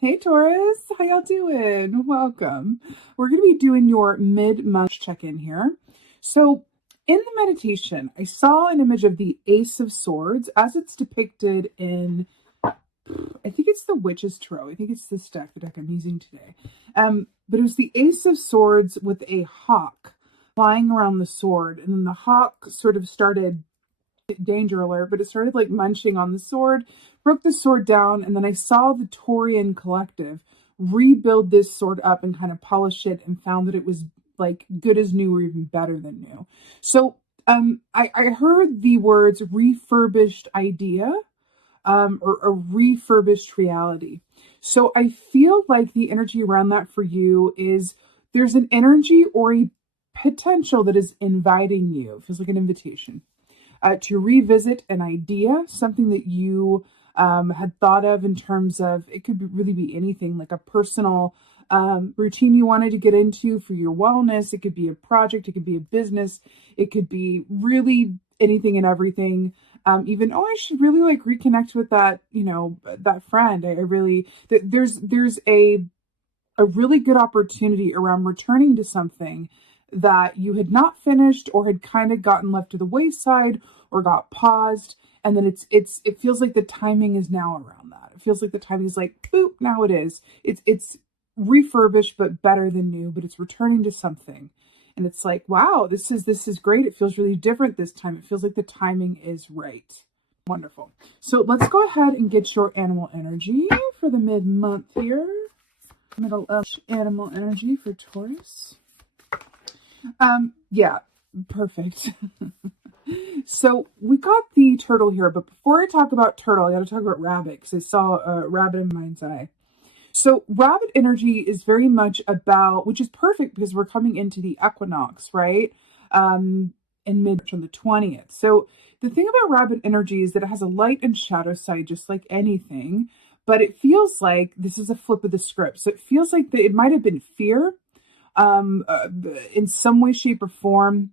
Hey Taurus, how y'all doing? Welcome. We're going to be doing your mid-month check-in here. So in the meditation, I saw an image of the Ace of Swords as it's depicted in, I think it's the Witch's Tarot. I think it's this deck, the deck I'm using today. But it was the Ace of Swords with a hawk flying around the sword. And then the hawk sort of started, danger alert, but it started like munching on the sword, broke the sword down, and then I saw the Taurian collective rebuild this sword up and kind of polish it and found that it was like good as new or even better than new. So I heard the words refurbished idea or a refurbished reality. So I feel like the energy around that for you is there's an energy or a potential that is inviting you. It feels like an invitation. To revisit an idea, something that you had thought of in terms of, it could really be anything, like a personal routine you wanted to get into for your wellness. It could be a project, it could be a business, it could be really anything and everything. Even, I should really like reconnect with that, that friend. I really, there's a really good opportunity around returning to something that you had not finished or had kind of gotten left to the wayside or got paused. And then it feels like the timing is now around that. It feels like the timing is like, boop, now it is. It's refurbished, but better than new, but it's returning to something. And it's like, wow, this is great. It feels really different this time. It feels like the timing is right. Wonderful. So let's go ahead and get your animal energy for the mid-month here. Middle of animal energy for Taurus. Yeah, perfect. So we got the turtle here, but before I talk about turtle, I got to talk about rabbit because I saw a rabbit in mind's eye. So rabbit energy is very much about, which is perfect because we're coming into the equinox, right? In mid on the 20th. So the thing about rabbit energy is that it has a light and shadow side, just like anything, but it feels like this is a flip of the script. So it feels like it might have been fear in some way, shape, or form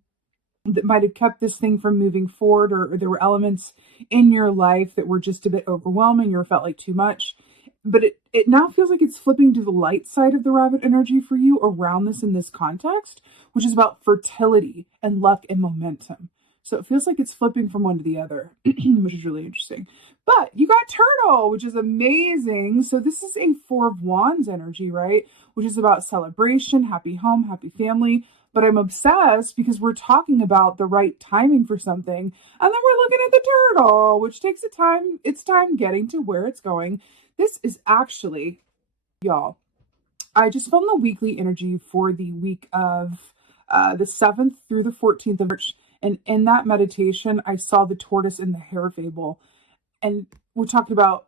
that might have kept this thing from moving forward, or there were elements in your life that were just a bit overwhelming or felt like too much. But it now feels like it's flipping to the light side of the rabbit energy for you around this in this context, which is about fertility and luck and momentum. So it feels like it's flipping from one to the other, which is really interesting. But you got turtle, which is amazing. So this is a Four of Wands energy, right? Which is about celebration, happy home, happy family. But I'm obsessed because we're talking about the right timing for something. And then we're looking at the turtle, which takes its time getting to where it's going. This is actually, y'all, I just found the weekly energy for the week of the 7th through the 14th of March. And in that meditation, I saw the tortoise and the hare fable. And we're talking about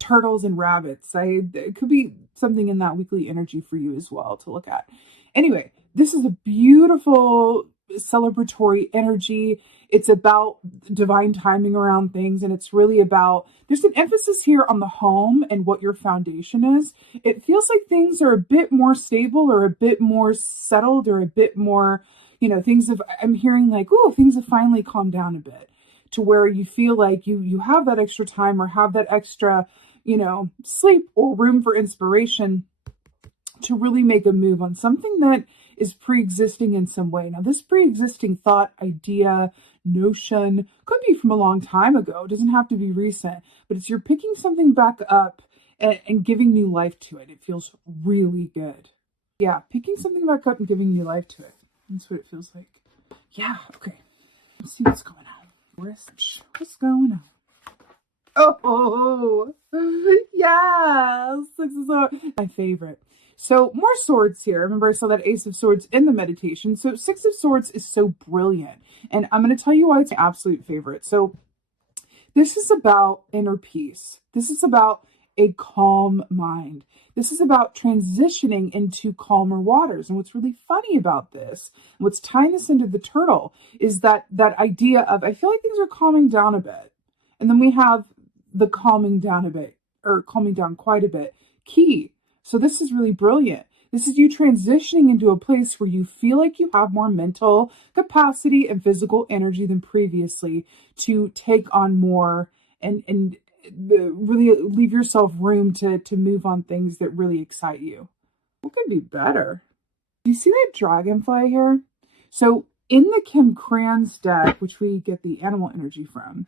turtles and rabbits. It could be something in that weekly energy for you as well to look at. Anyway, this is a beautiful celebratory energy. It's about divine timing around things, and it's really about, there's an emphasis here on the home and what your foundation is. It feels like things are a bit more stable or a bit more settled or a bit more, I'm hearing like, things have finally calmed down a bit to where you feel like you have that extra time or have that extra, sleep or room for inspiration to really make a move on something that is pre-existing in some way. Now, this pre-existing thought, idea, notion could be from a long time ago. It doesn't have to be recent, but it's you're picking something back up and giving new life to it. It feels really good. Yeah, picking something back up and giving new life to it. That's what it feels like. Yeah, okay. Let's see what's going on. What's going on? Oh, yes. This is my favorite. So more swords here. Remember I saw that Ace of Swords in the meditation. So Six of Swords is so brilliant. And I'm going to tell you why it's my absolute favorite. So this is about inner peace. This is about a calm mind. This is about transitioning into calmer waters. And what's really funny about this, and what's tying this into the turtle, is that idea of, I feel like things are calming down a bit. And then we have the calming down a bit, or calming down quite a bit, key. So this is really brilliant. This is you transitioning into a place where you feel like you have more mental capacity and physical energy than previously to take on more and really leave yourself room to move on things that really excite you. What could be better? Do you see that dragonfly here? So in the Kim Kranz deck, which we get the animal energy from,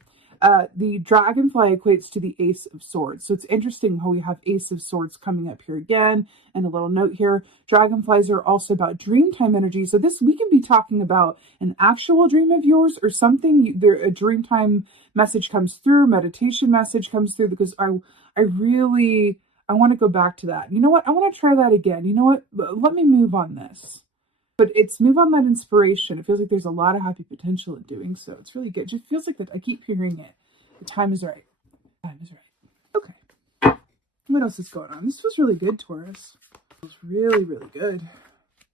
the dragonfly equates to the Ace of Swords. So it's interesting how we have Ace of Swords coming up here again. And a little note here, dragonflies are also about dreamtime energy. So this, we can be talking about an actual dream of yours or something. A dreamtime message comes through, meditation message comes through, because I want to go back to that. You know what? I want to try that again. You know what? Let me move on this. But it's move on that inspiration. It feels like there's a lot of happy potential in doing so. It's really good. It just feels like that. I keep hearing it. The time is right. The time is right. Okay. What else is going on? This feels really good, Taurus. It feels really, really good.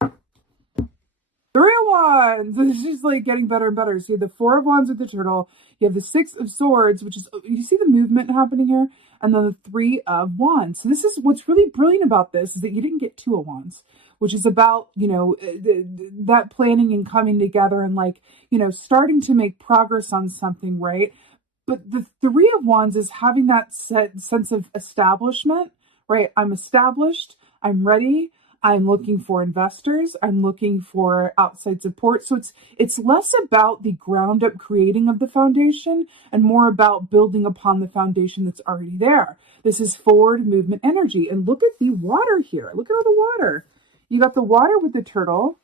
3 of Wands. It's just like getting better and better. So you have the 4 of Wands with the turtle. You have the 6 of Swords, which is, you see the movement happening here? And then the 3 of Wands. So this is what's really brilliant about this, is that you didn't get 2 of Wands, which is about, you know, that planning and coming together and, like, you know, starting to make progress on something, right? But the 3 of Wands is having that sense of establishment, right? I'm established. I'm ready. I'm looking for investors. I'm looking for outside support. So it's less about the ground up creating of the foundation and more about building upon the foundation that's already there. This is forward movement energy. And look at the water here. Look at all the water. You got the water with the turtle.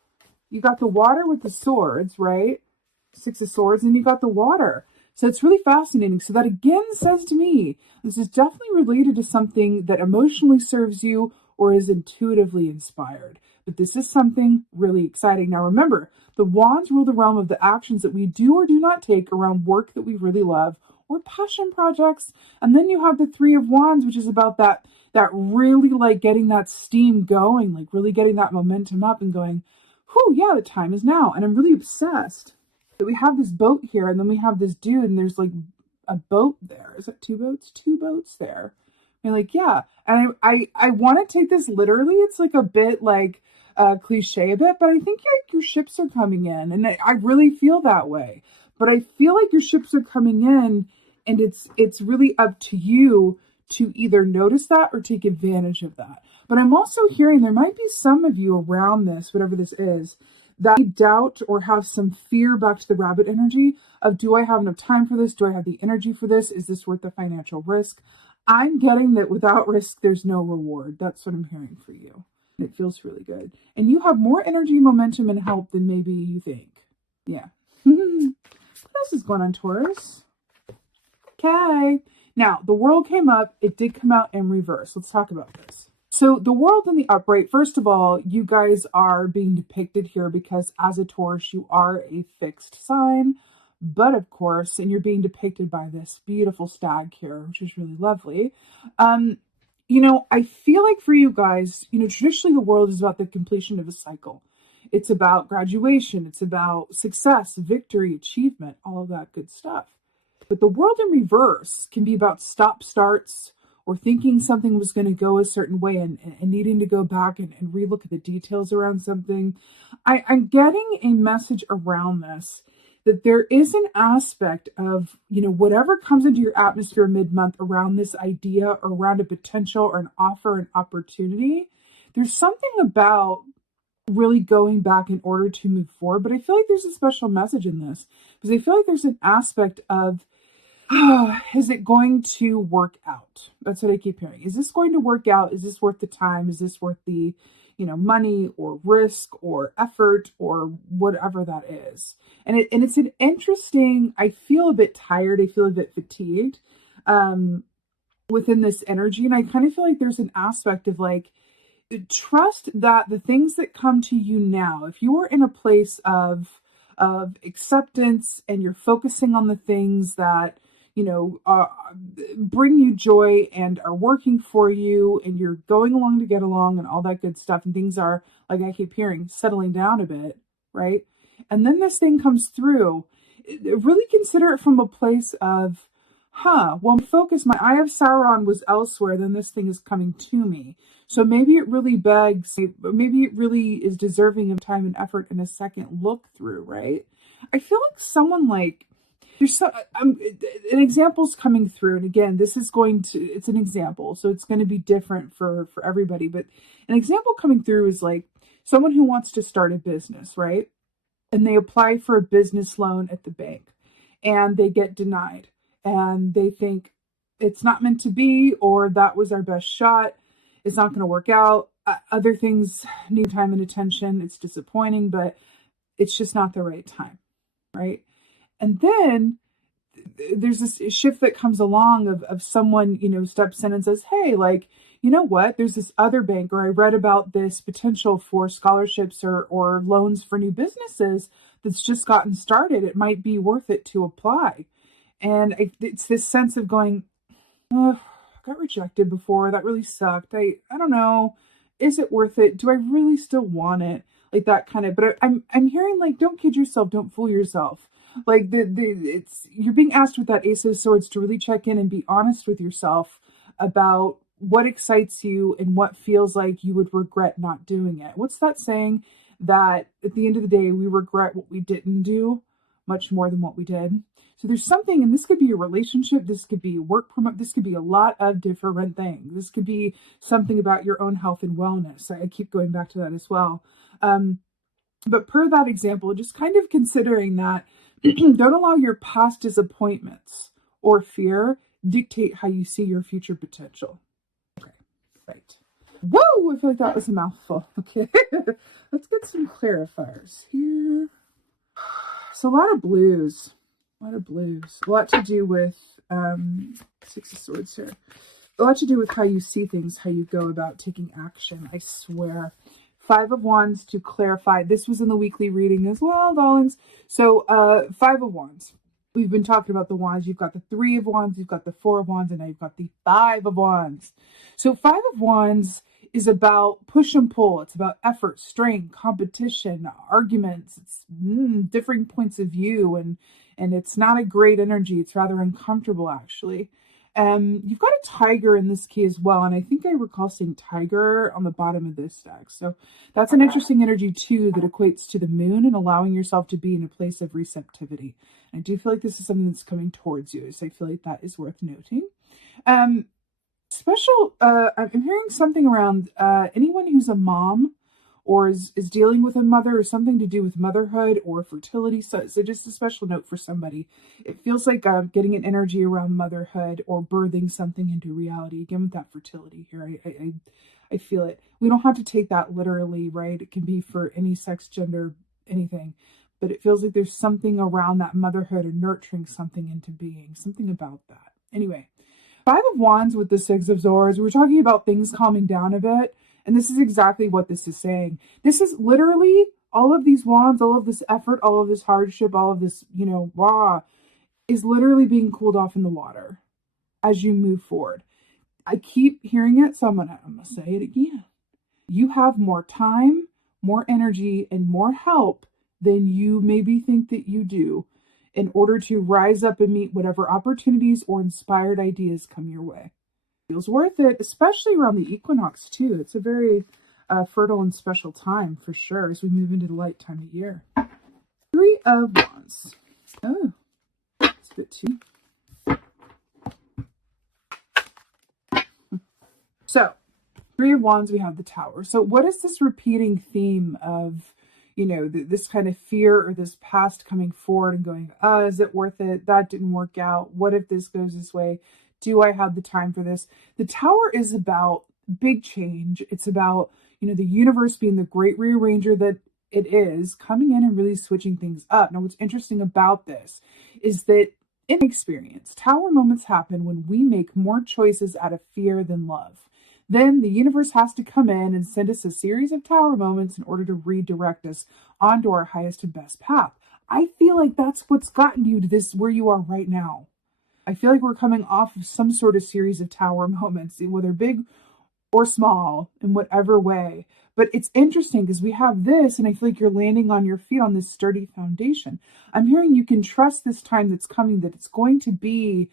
You got the water with the swords, right? 6 of Swords, and you got the water. So it's really fascinating. So that again says to me, this is definitely related to something that emotionally serves you or is intuitively inspired. But this is something really exciting. Now remember, the wands rule the realm of the actions that we do or do not take around work that we really love or passion projects. And then you have the 3 of Wands, which is about that really, like, getting that steam going, like really getting that momentum up and going, whew, yeah, the time is now. And I'm really obsessed that we have this boat here, and then we have this dude, and there's like a boat there. Is it 2 boats? 2 boats there. And like, yeah. And I want to take this literally. It's like a bit like cliche a bit, but I think like your ships are coming in, and I really feel that way. But I feel like your ships are coming in, and it's really up to you to either notice that or take advantage of that. But I'm also hearing there might be some of you around this, whatever this is, that doubt or have some fear, back to the rabbit energy of, do I have enough time for this? Do I have the energy for this? Is this worth the financial risk? I'm getting that without risk, there's no reward. That's what I'm hearing for you. It feels really good. And you have more energy, momentum, and help than maybe you think. Yeah. What else is going on, Taurus? Okay. Now, the world came up. It did come out in reverse. Let's talk about this. So the world in the upright, first of all, you guys are being depicted here because as a Taurus, you are a fixed sign. But of course, and you're being depicted by this beautiful stag here, which is really lovely. You know, I feel like for you guys, you know, traditionally the world is about the completion of a cycle. It's about graduation. It's about success, victory, achievement, all of that good stuff. But the world in reverse can be about stop-starts or thinking something was going to go a certain way and needing to go back and relook at the details around something. I'm getting a message around this, that there is an aspect of, you know, whatever comes into your atmosphere mid-month around this idea or around a potential or an offer, an opportunity. There's something about really going back in order to move forward. But I feel like there's a special message in this because I feel like there's an aspect of, is it going to work out? That's what I keep hearing. Is this going to work out? Is this worth the time? Is this worth the, you know, money or risk or effort or whatever that is? And it's an interesting, I feel a bit tired. I feel a bit fatigued within this energy. And I kind of feel like there's an aspect of like, trust that the things that come to you now, if you are in a place of acceptance and you're focusing on the things that, you know, bring you joy and are working for you, and you're going along to get along and all that good stuff, and things are, like I keep hearing, settling down a bit, right? And then this thing comes through. Really consider it from a place of, well, my eye of Sauron was elsewhere, then this thing is coming to me. So maybe it really begs, maybe it really is deserving of time and effort and a second look through, right? I feel like someone like, there's so, an example's coming through. And again, this is it's an example. So it's going to be different for everybody. But an example coming through is like someone who wants to start a business, right? And they apply for a business loan at the bank and they get denied. And they think it's not meant to be, or that was our best shot. It's not going to work out. Other things need time and attention. It's disappointing, but it's just not the right time, right? And then there's this shift that comes along of someone, steps in and says, hey, like, you know what? There's this other bank, or I read about this potential for scholarships or loans for new businesses that's just gotten started. It might be worth it to apply. And it's this sense of going, oh, I got rejected before. That really sucked. I don't know. Is it worth it? Do I really still want it? Like that kind of, but I'm hearing like, don't kid yourself. Don't fool yourself. Like you're being asked with that Ace of Swords to really check in and be honest with yourself about what excites you and what feels like you would regret not doing it. What's that saying? That at the end of the day, we regret what we didn't do much more than what we did. So there's something, and this could be a relationship, this could be work promote, this could be a lot of different things. This could be something about your own health and wellness. I keep going back to that as well. But per that example, just kind of considering that don't allow your past disappointments or fear dictate how you see your future potential. Okay, right. Whoa, I feel like that was a mouthful. Okay, let's get some clarifiers here. So a lot of blues, a lot to do with Six of Swords here. A lot to do with how you see things, how you go about taking action. I swear. Five of Wands to clarify. This was in the weekly reading as well, darlings. So Five of Wands. We've been talking about the Wands. You've got the Three of Wands, you've got the Four of Wands, and now you've got the Five of Wands. So Five of Wands is about push and pull. It's about effort, strength, competition, arguments. It's differing points of view, and it's not a great energy. It's rather uncomfortable, actually. You've got a tiger in this key as well, and I think I recall seeing tiger on the bottom of this deck. So that's an interesting energy too that equates to the moon and allowing yourself to be in a place of receptivity. And I do feel like this is something that's coming towards you, so I feel like that is worth noting. I'm hearing something around anyone who's a mom or is dealing with a mother or something to do with motherhood or fertility. So just a special note for somebody. It feels like getting an energy around motherhood or birthing something into reality. Again, with that fertility here, I feel it. We don't have to take that literally, right? It can be for any sex, gender, anything. But it feels like there's something around that motherhood or nurturing something into being, something about that. Anyway, Five of Wands with the Six of Swords. We're talking about things calming down a bit. And this is exactly what this is saying. This is literally all of these wands, all of this effort, all of this hardship, all of this, is literally being cooled off in the water as you move forward. I keep hearing it, so I'm gonna say it again. You have more time, more energy, and more help than you maybe think that you do in order to rise up and meet whatever opportunities or inspired ideas come your way. Feels worth it, especially around the equinox too. It's a very fertile and special time for sure as we move into the light time of year. Three of Wands. Oh, it's a bit too. So, Three of Wands, we have the Tower. So what is this repeating theme of, this kind of fear or this past coming forward and going, is it worth it? That didn't work out. What if this goes this way? Do I have the time for this? The Tower is about big change. It's about, the universe being the great rearranger that it is, coming in and really switching things up. Now, what's interesting about this is that in experience, Tower moments happen when we make more choices out of fear than love. Then the universe has to come in and send us a series of Tower moments in order to redirect us onto our highest and best path. I feel like that's what's gotten you to this, where you are right now. I feel like we're coming off of some sort of series of Tower moments, whether big or small, in whatever way. But it's interesting because we have this, and I feel like you're landing on your feet on this sturdy foundation. I'm hearing you can trust this time that's coming, that it's going to be,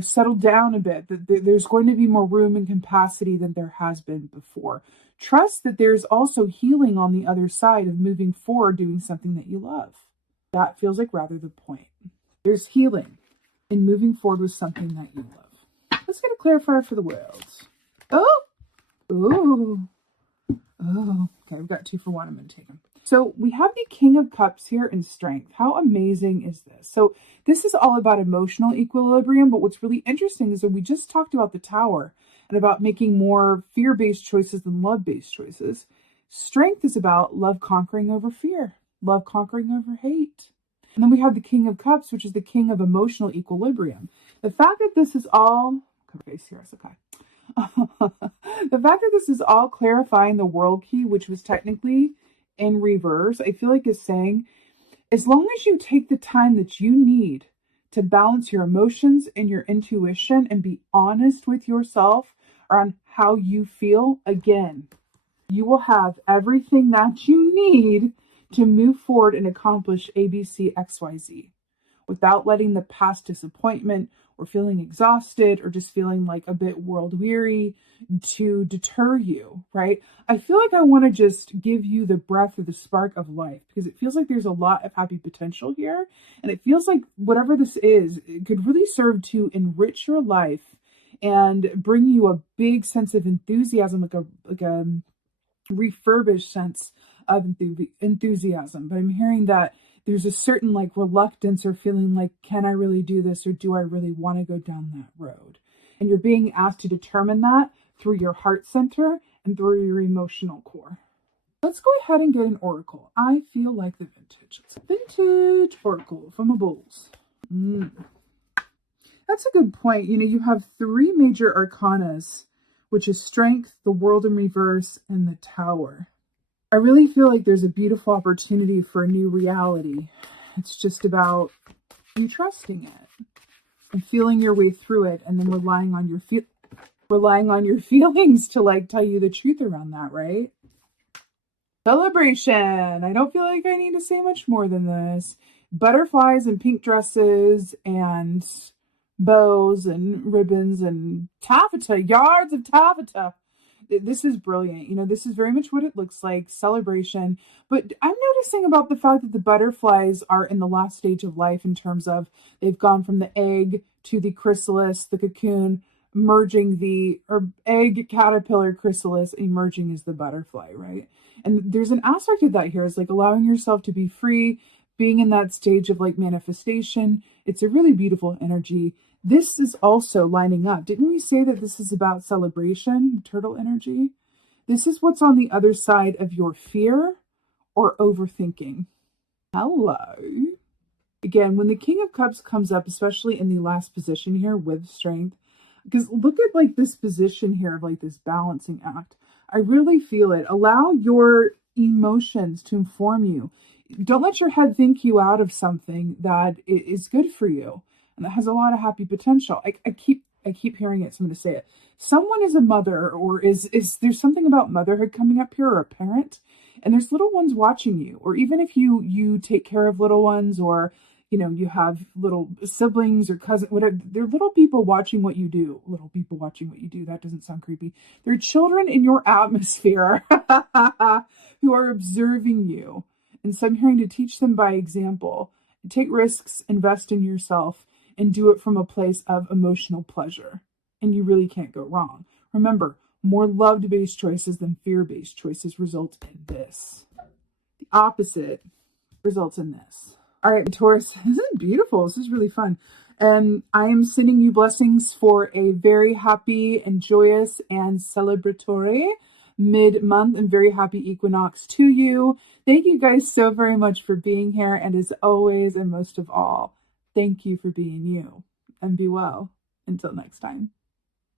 settled down a bit, that there's going to be more room and capacity than there has been before. Trust that there's also healing on the other side of moving forward, doing something that you love. That feels like rather the point. There's healing in moving forward with something that you love. Let's get a clarifier for the world. Oh, ooh, oh. Okay, we've got 2 for 1. I'm going to take them. So we have the King of Cups here in strength. How amazing is this? So this is all about emotional equilibrium, but what's really interesting is that we just talked about the Tower and about making more fear-based choices than love-based choices. Strength is about love conquering over fear, love conquering over hate. And then we have the King of Cups, which is the king of emotional equilibrium. The fact that this is all, okay, serious, okay. The fact that this is all clarifying the world key, which was technically in reverse, I feel like is saying, as long as you take the time that you need to balance your emotions and your intuition and be honest with yourself on how you feel, again, you will have everything that you need to move forward and accomplish ABC, XYZ without letting the past disappointment or feeling exhausted or just feeling like a bit world weary to deter you, right? I feel like I want to just give you the breath or the spark of life because it feels like there's a lot of happy potential here. And it feels like whatever this is, it could really serve to enrich your life and bring you a big sense of enthusiasm, like a refurbished sense of enthusiasm. But I'm hearing that there's a certain like reluctance or feeling like, can I really do this? Or do I really want to go down that road? And you're being asked to determine that through your heart center and through your emotional core. Let's go ahead and get an oracle. I feel like the vintage. Vintage oracle from a Bulls. That's a good point. You know, you have 3 major arcanas, which is strength, the world in reverse, and the Tower. I really feel like there's a beautiful opportunity for a new reality. It's just about you trusting it and feeling your way through it, and then relying on your feelings to like tell you the truth around that, right? Celebration. I don't feel like I need to say much more than this. Butterflies and pink dresses and bows and ribbons and taffeta, yards of taffeta. This is brilliant. You know, this is very much what it looks like, celebration. But I'm noticing about the fact that the butterflies are in the last stage of life in terms of they've gone from the egg to the chrysalis, the cocoon, merging or egg, caterpillar, chrysalis, emerging as the butterfly, right? And there's an aspect of that here is like allowing yourself to be free, being in that stage of like manifestation. It's a really beautiful energy. This is also lining up. Didn't we say that this is about celebration, turtle energy? This is what's on the other side of your fear or overthinking. Hello. Again, when the King of Cups comes up, especially in the last position here with strength, because look at like this position here of like this balancing act. I really feel it. Allow your emotions to inform you. Don't let your head think you out of something that is good for you and that has a lot of happy potential. I keep hearing it, so I'm going to say it. Someone is a mother, or is there's something about motherhood coming up here, or a parent, and there's little ones watching you, or even if you take care of little ones, or you know, you have little siblings or cousins, whatever, they're little people watching what you do. Little people watching what you do. That doesn't sound creepy. They're children in your atmosphere who are observing you. And so I'm hearing to teach them by example. Take risks, invest in yourself, and do it from a place of emotional pleasure. And you really can't go wrong. Remember, more love-based choices than fear-based choices result in this. The opposite results in this. All right, Taurus, this is beautiful. This is really fun. And I am sending you blessings for a very happy and joyous and celebratory mid-month and very happy equinox to you. Thank you guys so very much for being here. And as always, and most of all, thank you for being you. And be well. Until next time.